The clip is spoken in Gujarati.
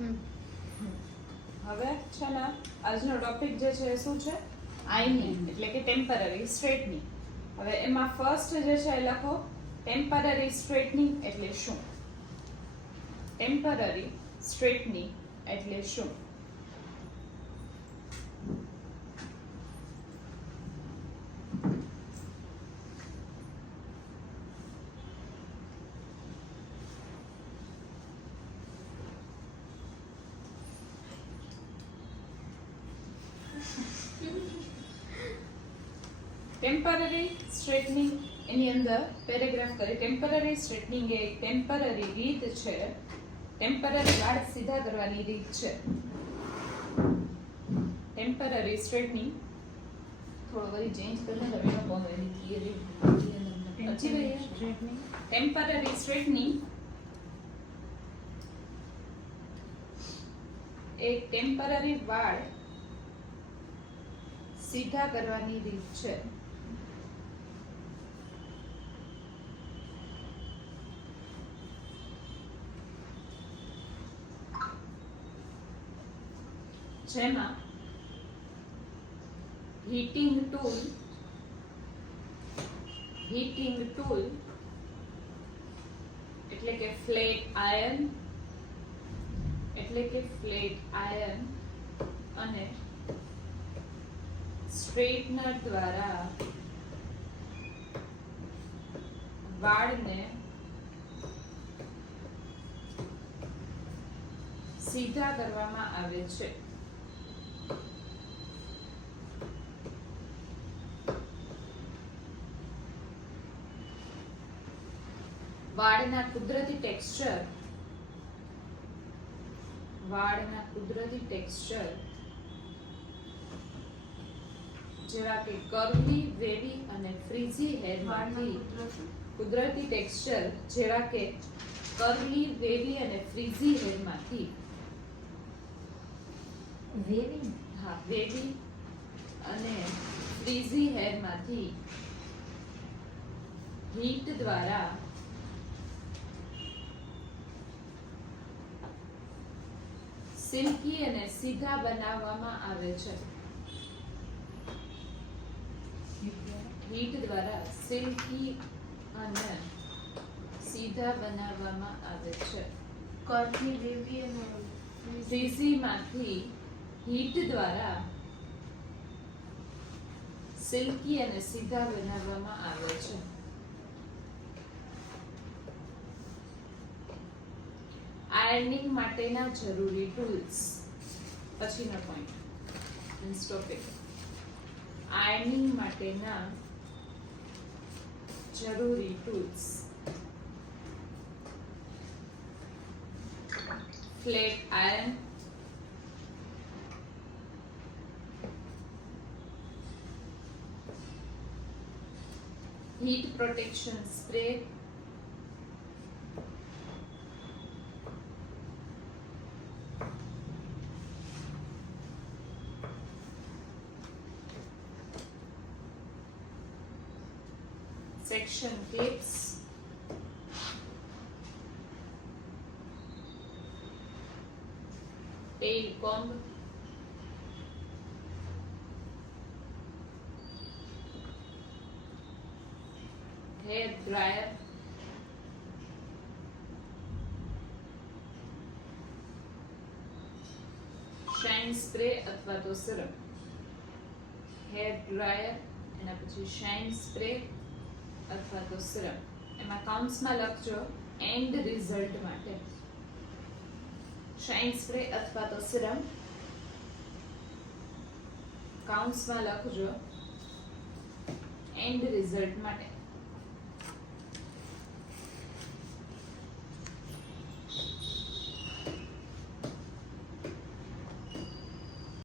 હવે છે ને આજનો ટોપિક જે છે એ શું છે? આઈનિંગ એટલે કે ટેમ્પરરી સ્ટ્રેટનિંગ. હવે એમાં ફર્સ્ટ જે છે એ લખો ટેમ્પરરી સ્ટ્રેટનિંગ એટલે શું? ટેમ્પરરી સ્ટ્રેટનિંગ એટલે શું? ટેમ્પરરી સ્ટ્રેટનિંગ એની અંદર પેરેગ્રાફ કરી ટેમ્પરરી સ્ટ્રેટનિંગ એ ટેમ્પરરી રીત છે, ટેમ્પરરી વાળ સીધા કરવાની રીત છે. ટેમ્પરરી સ્ટ્રેટનિંગ થોડો વળી ચેન્જ કરી લે તમે બહુ વેરી ક્લિયર પછી રહી ટેમ્પરરી સ્ટ્રેટનિંગ એક ટેમ્પરરી વાળ સીધા કરવાની રીત છે. જેમાં હીટિંગ ટૂલ એટલે કે ફ્લેટ આયર્ન અને સ્ટ્રેટનર દ્વારા વાળને સીધા કરવામાં આવે છે. વાળના કુદરતી ટેક્સચર જેવા કે કર્લી, વેવી અને ફ્રીઝી હેરમાંથી કુદરતી ટેક્સચર જેવા કે કર્લી, વેવી અને ફ્રીઝી હેરમાંથી વેવી અને ફ્રીઝી હેરમાંથી હીટ દ્વારા સિલ્કી અને સીધા બનાવવામાં આવે છે. હીટ દ્વારા સિલ્કી અને સીધા બનાવવામાં આવે છે. કર્લી, વેવી અને ફ્રીઝીમાંથી હીટ દ્વારા સિલ્કી અને સીધા બનાવવામાં આવે છે. આયર્નિંગ માટેના જરૂરી ટૂલ્સ. પછીનો પોઈન્ટ મીન્સ ટોપિક આયર્નિંગ માટેના જરૂરી tools. Flat iron, heat protection spray, section clips, tail comb, hair dryer, shine spray અથવા તો સિરમ. હેર ડ્રાયર એના પછી શાઇન સ્પ્રે અથવા તો સિરમ. એમાં કાઉન્ટ્સમાં લખજો એન્ડ રિઝલ્ટ માટે શાઇન સ્પ્રે અથવા તો સિરમ. કાઉન્ટ્સમાં લખજો એન્ડ રિઝલ્ટ માટે.